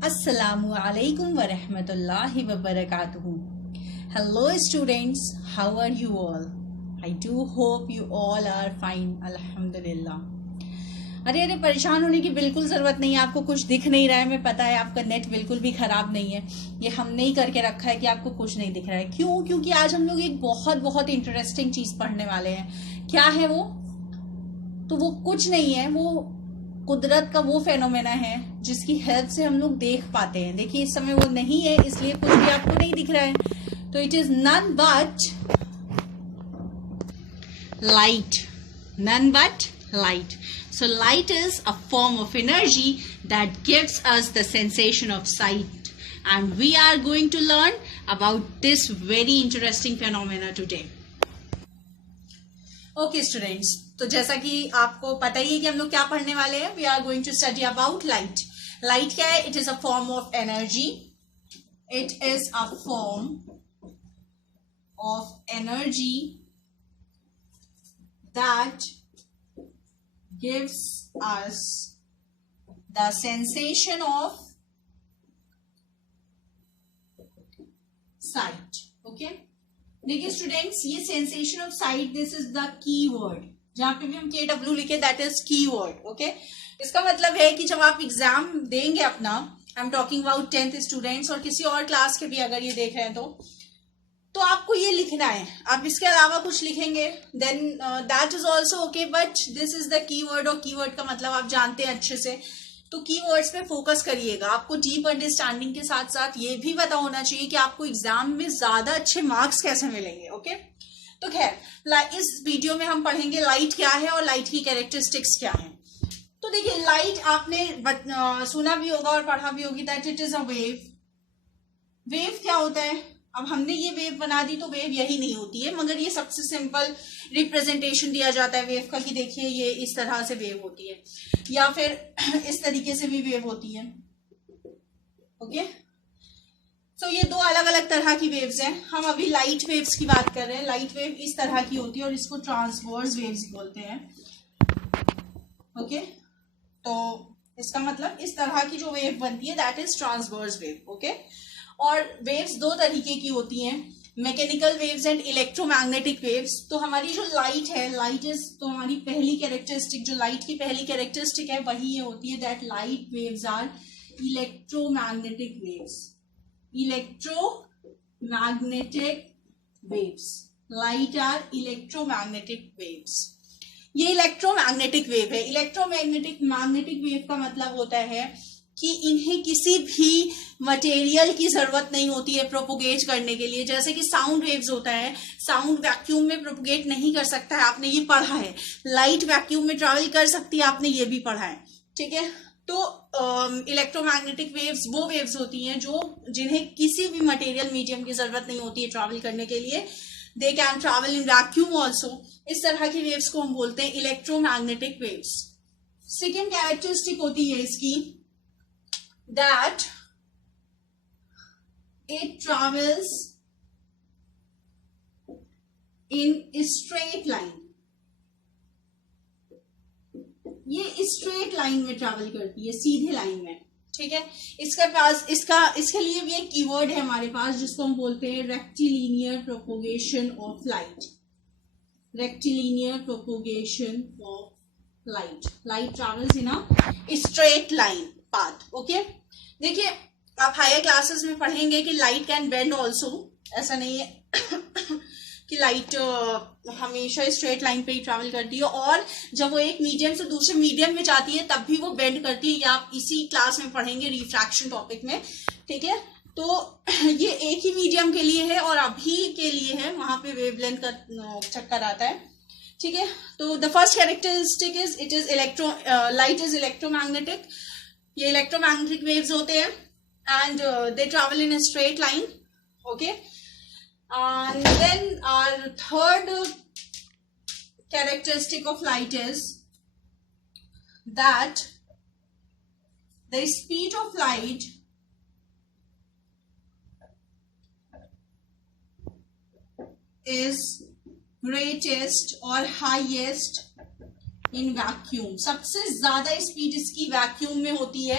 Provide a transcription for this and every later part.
Assalamu alaikum wa rahmatullahi wa barakatuhu. Hello students, how are you all? I do hope you all are fine. Alhamdulillah. अरे परेशान होने की बिल्कुल ज़रूरत नहीं है। आपको कुछ दिख नहीं रहा है, मैं पता है आपका नेट बिल्कुल भी ख़राब नहीं है। ये हमने ही करके रखा है कि आपको कुछ नहीं दिख रहा है। क्यों? क्योंकि आज हम लोग एक बहुत बहुत इंटरेस्टिंग चीज़ पढ़ने वाले हैं। क्या है वो? तो वो कुछ नहीं है, वो कुदरत का वो फेनोमेना है जिसकी हेल्प से हम लोग देख पाते हैं। देखिए इस समय वो नहीं है, इसलिए कुछ भी आपको नहीं दिख रहा है। तो it is none but light. None but light. So light is a form of energy that gives us the sensation of sight, and we are going to learn about this very interesting phenomena today. Okay students, तो जैसा कि आपको पता ही है कि हम लोग क्या पढ़ने वाले हैं, we are going to study about light. Light क्या है? It is a form of energy. It is a form of energy that gives us the sensation of sight. Okay, देखिए स्टूडेंट्स, ये sensation of sight, this is the keyword. जहां पे भी हम KW लिखे, that is keyword. Okay, इसका मतलब है कि जब आप एग्जाम देंगे अपना, I am talking about 10th students और किसी और क्लास के भी अगर ये देख रहे हैं तो आपको ये लिखना है. आप इसके अलावा कुछ लिखेंगे than that is also okay, but this is the keyword. और कीवर्ड का मतलब आप जानते हैं अच्छे से, तो कीवर्ड्स पे फोकस करिएगा. आपको डीप अंडरस्टैंडिंग के साथ साथ ये भी पता होना चाहिए कि आपको एग्जाम में ज्यादा अच्छे मार्क्स कैसे मिलेंगे. ओके, तो खैर इस वीडियो में हम पढ़ेंगे लाइट क्या है और लाइट की कैरेक्टरिस्टिक्स क्या है. तो देखिए लाइट आपने सुना भी होगा और पढ़ा भी होगी that it is a wave. Wave क्या होता है? अब हमने ये वेव बना दी तो वेव यही नहीं होती है, मगर ये सबसे सिंपल रिप्रेजेंटेशन दिया जाता है वेव का कि देखिए ये इस तरह से वेव होती है, या फिर इस तरीके से भी वेव होती है. ओके, सो ये दो अलग अलग तरह की वेव्स हैं. हम अभी लाइट वेव्स की बात कर रहे हैं. लाइट वेव इस तरह की होती है और इसको ट्रांसवर्स वेव्स बोलते हैं. ओके, तो इसका मतलब इस तरह की जो वेव बनती है that is transverse wave. Okay, और वेव्स दो तरीके की होती हैं, mechanical waves and electromagnetic waves. तो हमारी जो लाइट है, लाइट इज, तो हमारी पहली कैरेक्टरिस्टिक, जो लाइट की पहली कैरेक्टरिस्टिक है वही ये होती है that light waves are electromagnetic waves. Electromagnetic waves, light are electromagnetic waves. ये इलेक्ट्रोमैग्नेटिक वेव है. मैग्नेटिक वेव का मतलब होता है कि इन्हें किसी भी मटेरियल की जरूरत नहीं होती है प्रोपोगेट करने के लिए. जैसे कि साउंड वेव्स होता है, साउंड वैक्यूम में प्रोपोगेट नहीं कर सकता है, आपने ये पढ़ा है. लाइट वैक्यूम में ट्रैवल कर सकती है, आपने ये भी पढ़ा है. ठीक है, तो इलेक्ट्रोमैग्नेटिक वेव्स वो वेव्स होती हैं जो जिन्हें किसी भी मटेरियल मीडियम की जरूरत नहीं होती है ट्रैवल करने के लिए. They can travel in vacuum also. इस तरह की वेव्स को हम बोलते हैं इलेक्ट्रोमैग्नेटिक वेव्स. सेकेंड कैरेक्टरिस्टिक होती है इसकी that it travels in a straight line. ये स्ट्रेट लाइन में ट्रैवल करती है, सीधे लाइन में. ठीक है, इसके लिए भी एक कीवर्ड है हमारे पास जिसको हम बोलते हैं rectilinear propagation of light. Rectilinear propagation of light. Light travels in a straight line path. Okay, देखिए आप हायर क्लासेस में पढ़ेंगे कि लाइट कैन बेंड ऑल्सो. ऐसा नहीं है कि लाइट हमेशा स्ट्रेट लाइन पे ही ट्रैवल करती है, और जब वो एक मीडियम से दूसरे मीडियम में जाती है तब भी वो बेंड करती है. या आप इसी क्लास में पढ़ेंगे रिफ्रैक्शन टॉपिक में. ठीक है, तो ये एक ही मीडियम के लिए है और अभी के लिए है, वहां पे वेवलेंथ का चक्कर आता है. ठीक है, तो the first characteristic is it is light is electromagnetic. ये इलेक्ट्रोमैग्नेटिक वेव्स होते हैं and they travel in a straight line. Okay, and then our third characteristic of light is that the speed of light is greatest or highest in vacuum, सबसे ज्यादा speed इसकी vacuum में होती है,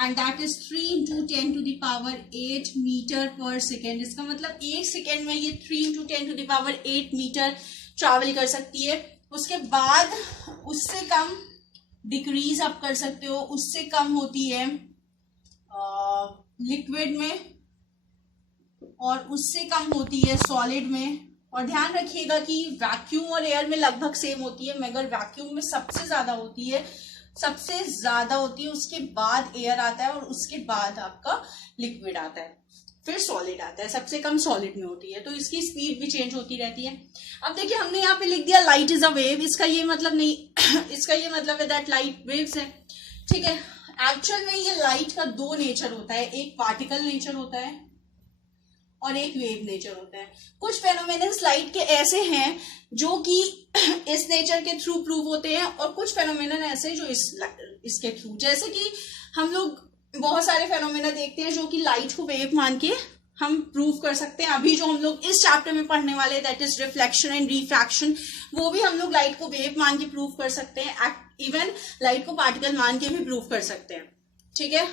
and that is 3 into 10⁸ metre per second. इसका मतलब 1 second में ये 3 इंटू 10⁸ मीटर ट्रैवल कर सकती है। उसके बाद उससे कम डिक्रीज आप कर सकते हो, उससे कम होती है लिक्विड में, और उससे कम होती है सॉलिड में। और ध्यान रखिएगा कि वैक्यूम और एयर में लगभग सेम होती है, मगर वैक्यूम में सबसे ज्यादा होती है, उसके बाद एयर आता है, और उसके बाद आपका लिक्विड आता है, फिर सॉलिड आता है, सबसे कम सॉलिड में होती है। तो इसकी स्पीड भी चेंज होती रहती है। अब देखिए हमने यहाँ पे लिख दिया लाइट इज अ वेव, इसका ये मतलब नहीं इसका ये मतलब है दैट लाइट वेव्स है, ठीक है। एक्चुअल में ये लाइट का दो नेचर होता है, एक पार्टिकल नेचर होता है और एक वेव नेचर होता है। कुछ फेनोमेनन्स लाइट के ऐसे हैं जो कि इस नेचर के थ्रू प्रूव होते हैं, और कुछ फेनोमेनन ऐसे जो इसके थ्रू, जैसे कि हम लोग बहुत सारे फेनोमेना देखते हैं जो कि लाइट को वेव मान के हम प्रूव कर सकते हैं। अभी जो हम लोग इस चैप्टर में पढ़ने वाले that is reflection and refraction, वो भी हम लोग लाइट को वेव मान के प्रूव कर सकते हैं, इवन लाइट को पार्टिकल मान के भी प्रूव कर सकते हैं, ठीक है।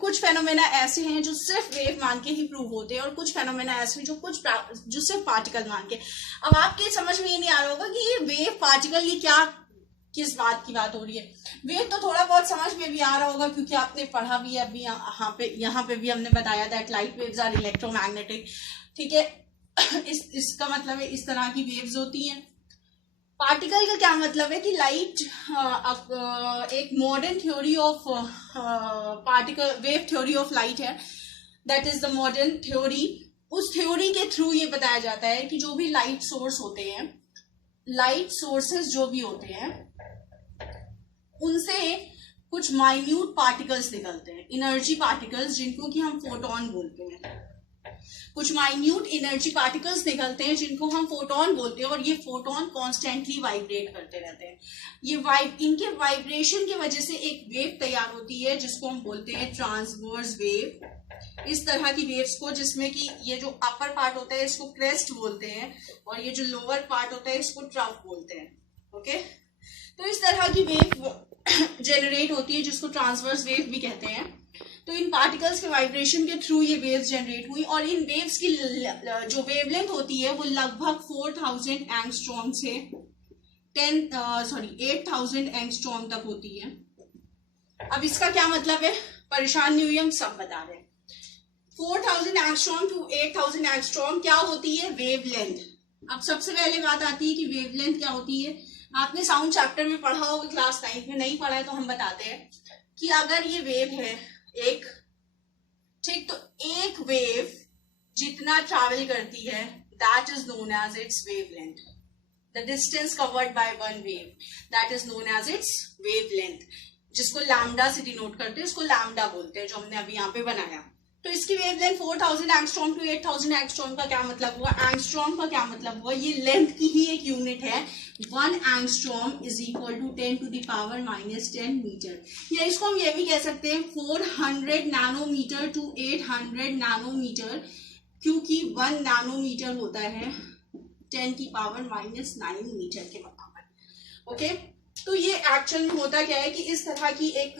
कुछ फेनोमेना ऐसे हैं जो सिर्फ वेव मान के ही प्रूव होते हैं, और कुछ फेनोमेना ऐसे हैं जो सिर्फ पार्टिकल मान के। अब आपके समझ में ये नहीं आ रहा होगा कि ये वेव पार्टिकल ये क्या, किस बात की बात हो रही है। वेव तो थोड़ा बहुत समझ में भी आ रहा होगा, क्योंकि आपने पढ़ा भी है। अभी यहाँ पे भी हमने बताया that light waves are electromagnetic, ठीक है। इसका मतलब है इस तरह की वेव्स होती हैं। पार्टिकल का क्या मतलब है कि लाइट एक modern theory of particle wave theory of light है, that is the modern theory. उस थ्योरी के थ्रू ये बताया जाता है कि जो भी लाइट सोर्स होते हैं, लाइट सोर्सेस जो भी होते हैं, उनसे कुछ माइन्यूट पार्टिकल्स निकलते हैं, एनर्जी पार्टिकल्स, जिनको कि हम फोटोन बोलते हैं। कुछ माइन्यूट एनर्जी पार्टिकल्स निकलते हैं जिनको हम फोटोन बोलते हैं, और ये फोटोन कॉन्स्टेंटली वाइब्रेट करते रहते हैं। इनके वाइब्रेशन की वजह से एक वेव तैयार होती है जिसको हम बोलते हैं ट्रांसवर्स वेव। इस तरह की वेव्स को, जिसमें कि ये जो अपर पार्ट होता है इसको क्रेस्ट बोलते हैं, और ये जो लोअर पार्ट होता है इसको ट्रफ बोलते हैं, ओके। तो इस तरह की वेव जनरेट होती है जिसको ट्रांसवर्स वेव भी कहते हैं। तो इन पार्टिकल्स के वाइब्रेशन के थ्रू ये वेव्स जनरेट हुई, और इन वेव्स की जो वेवलेंथ होती है वो लगभग 4000 एंगस्ट्रॉम से 8000 एंगस्ट्रॉम तक होती है। अब इसका क्या मतलब है, परेशान नहीं हुई, हम सब बता रहे हैं। 4000 एंगस्ट्रॉम टू 8000 एंगस्ट्रॉम क्या होती है, वेवलेंथ। अब सबसे पहले बात आती है कि वेवलेंथ क्या होती है। आपने साउंड चैप्टर में पढ़ा होगा, क्लास 9 में नहीं पढ़ा है तो हम बताते हैं कि अगर ये वेव है एक, ठीक, तो एक वेव जितना ट्रैवल करती है that is known as its wavelength. The distance covered by one wave that is known as its wavelength, जिसको लैम्डा से डिनोट करते हैं, उसको लैम्डा बोलते हैं, जो हमने अभी यहाँ पे बनाया। तो इसकी वेवलेंथ 4000 एंगस्ट्रॉम टू 8000 एंगस्ट्रॉम का क्या मतलब हुआ, एंगस्ट्रॉम का क्या मतलब हुआ, ये लेंथ की ही एक यूनिट है। 1 angstrom is equal to 10⁻⁻10 metre, या इसको हम ये भी कह सकते हैं 400 नैनोमीटर टू 800 नैनोमीटर, क्योंकि 1 नैनोमीटर होता है 10⁻⁹ मीटर के बराबर, ओके। तो ये एक्चुअल में होता क्या है कि इस तरह की एक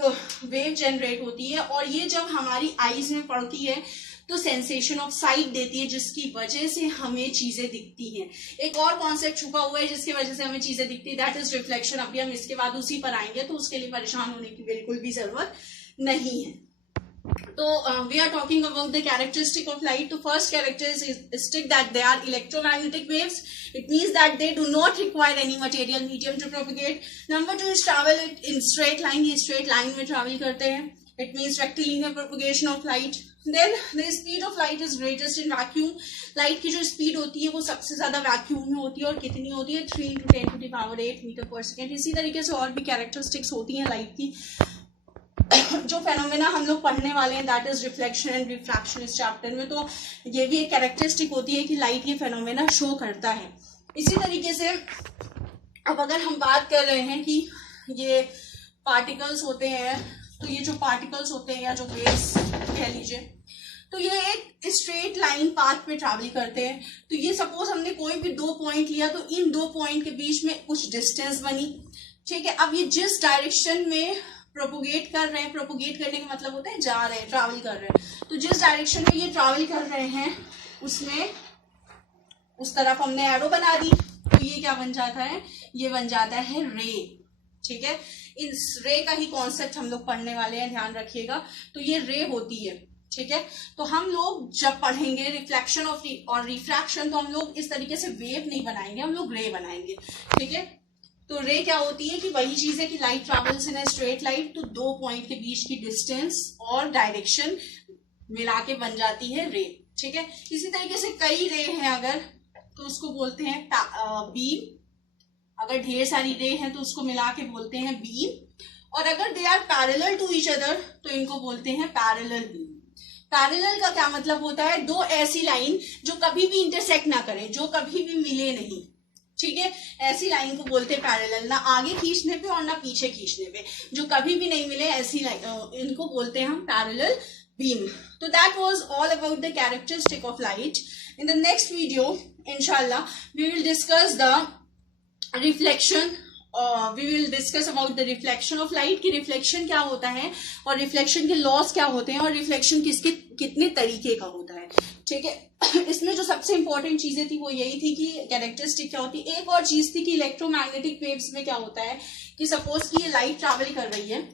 वेव जनरेट होती है, और ये जब हमारी आईज में पड़ती है तो सेंसेशन ऑफ साइट देती है, जिसकी वजह से हमें चीजें दिखती हैं। एक और कॉन्सेप्ट छुपा हुआ है जिसकी वजह से हमें चीजें दिखती है, दैट इज रिफ्लेक्शन। अभी हम इसके बाद उसी पर आएंगे, तो उसके लिए परेशान होने की बिल्कुल भी जरूरत नहीं है। तो we are talking about the characteristic of light. तो first characteristic that they are electromagnetic waves. It means that they do not require any material medium to propagate. Number 2 is travel in straight line. ये straight line में travel करते हैं. It means rectilinear propagation of light. Then the speed of light is greatest in vacuum. Light की जो speed होती है वो सबसे ज्यादा vacuum में होती है, और कितनी होती है 3 × 10⁸ मीटर पर सेकेंड। इसी तरीके से और भी characteristics होती हैं लाइट की। जो फेनोमेना हम लोग पढ़ने वाले हैं that is reflection and refraction इस चैप्टर में, तो ये भी एक कैरेक्टरिस्टिक होती है कि लाइट ये फेनोमेना शो करता है। इसी तरीके से अब अगर हम बात कर रहे हैं कि ये पार्टिकल्स होते हैं, तो ये जो पार्टिकल्स होते हैं या जो वेव्स कह लीजिए, तो ये एक स्ट्रेट लाइन पाथ पे ट्रैवल करते हैं। तो ये सपोज हमने कोई भी 2 पॉइंट लिया, तो इन 2 पॉइंट के बीच में कुछ डिस्टेंस बनी, ठीक है। अब ये जिस डायरेक्शन में प्रोपोगेट कर रहे हैं, प्रोपोगेट करने का मतलब होता है जा रहे हैं, ट्रैवल कर रहे हैं, तो जिस डायरेक्शन में ये ट्रैवल कर रहे हैं उसमें उस तरफ हमने एरो बना दी, तो ये क्या बन जाता है, ये बन जाता है रे। ठीक है, इस रे का ही कॉन्सेप्ट हम लोग पढ़ने वाले हैं, ध्यान रखिएगा। तो ये रे होती है। ठीक है, तो हम लोग जब पढ़ेंगे रिफ्लेक्शन और रिफ्रैक्शन, तो हम लोग इस तरीके से वेव नहीं बनाएंगे, हम लोग रे बनाएंगे। ठीक है, तो रे क्या होती है कि वही चीज है कि light travels in a straight line, तो दो पॉइंट के बीच की डिस्टेंस और डायरेक्शन मिला के बन जाती है रे। ठीक है, इसी तरीके से कई रे हैं अगर, तो उसको बोलते हैं बीम। अगर ढेर सारी रे हैं तो उसको मिला के बोलते हैं बीम। और अगर they are parallel to each other तो इनको बोलते हैं पैरेलल बीम। पैरेलल का क्या मतलब होता है, दो ऐसी लाइन जो कभी भी इंटरसेक्ट ना करें, जो कभी भी मिले नहीं। ठीक है, ऐसी लाइन को बोलते हैं पैरेलल, ना आगे खींचने पे और ना पीछे खींचने पे, जो कभी भी नहीं मिले ऐसी लाइन, इनको बोलते हैं हम पैरेलल बीम। तो that was all about the characteristic of light. In the next video इंशाल्लाह we will discuss the reflection, we will discuss about the reflection of light, कि रिफ्लेक्शन क्या होता है और रिफ्लेक्शन के लॉस क्या होते हैं और रिफ्लेक्शन किसके कितने तरीके का होता है। ठीक है, इसमें जो सबसे इंपॉर्टेंट चीजें थी वो यही थी कि कैरेक्टरिस्टिक क्या होती है। एक और चीज थी कि इलेक्ट्रोमैग्नेटिक वेव्स में क्या होता है कि सपोज कि ये लाइट ट्रैवल कर रही है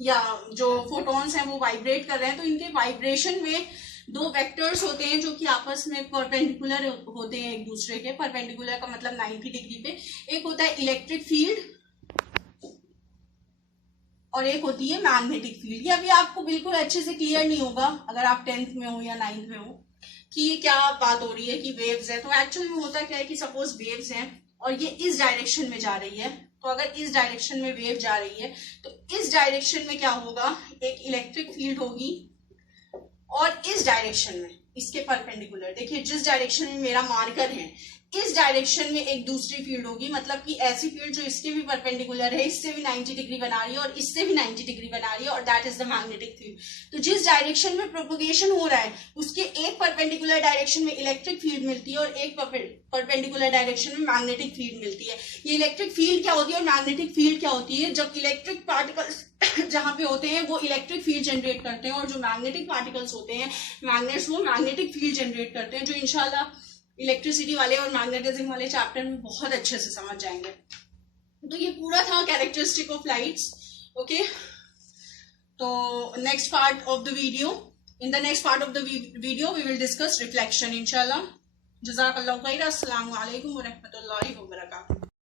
या जो फोटॉन्स हैं वो वाइब्रेट कर रहे हैं, तो इनके वाइब्रेशन में दो वेक्टर्स होते हैं जो कि आपस में परपेंडिकुलर होते हैं एक दूसरे के। परपेंडिकुलर का मतलब 90 डिग्री पे। एक होता है इलेक्ट्रिक फील्ड और एक होती है मैग्नेटिक फील्ड। ये अभी आपको बिल्कुल अच्छे से क्लियर नहीं होगा अगर आप 10th में हो या 9th में हो कि ये क्या बात हो रही है कि वेव्स है। तो एक्चुअल में होता क्या है कि सपोज वेव्स हैं और ये इस डायरेक्शन में जा रही है, तो अगर इस डायरेक्शन में वेव जा रही है तो इस डायरेक्शन में क्या होगा, एक इलेक्ट्रिक फील्ड होगी और इस डायरेक्शन में इसके परपेंडिकुलर, देखिए जिस डायरेक्शन में मेरा मार्कर है इस डायरेक्शन में एक दूसरी फील्ड होगी, मतलब कि ऐसी फील्ड जो इसके भी परपेंडिकुलर है, इससे भी 90 डिग्री बना रही है और इससे भी 90 डिग्री बना रही है, और that is the magnetic field. तो जिस डायरेक्शन में प्रोपोगेशन हो रहा है उसके एक परपेंडिकुलर डायरेक्शन में इलेक्ट्रिक फील्ड मिलती है और एक परपेंडिकुलर डायरेक्शन में मैग्नेटिक फील्ड मिलती है। ये इलेक्ट्रिक फील्ड क्या होती है और मैग्नेटिक फील्ड क्या होती है, जब इलेक्ट्रिक पार्टिकल्स जहां पे होते हैं वो इलेक्ट्रिक फील्ड जनरेट करते हैं और जो मैग्नेटिक पार्टिकल्स होते हैं मैग्नेट्स, वो मैग्नेटिक फील्ड जनरेट करते हैं, जो इंशाल्लाह इलेक्ट्रिसिटी वाले और मैग्नेटिज्म वाले चैप्टर में बहुत अच्छे से समझ जाएंगे। तो ये पूरा था कैरेक्टरिस्टिक ऑफ लाइट्स। ओके, तो next part of the video, in the next part of the video we will discuss reflection इंशाल्लाह। जज़ाकल्लाहु खैर। अस्सलामु अलैकुम व रहमतुल्लाहि व बरकातुहू।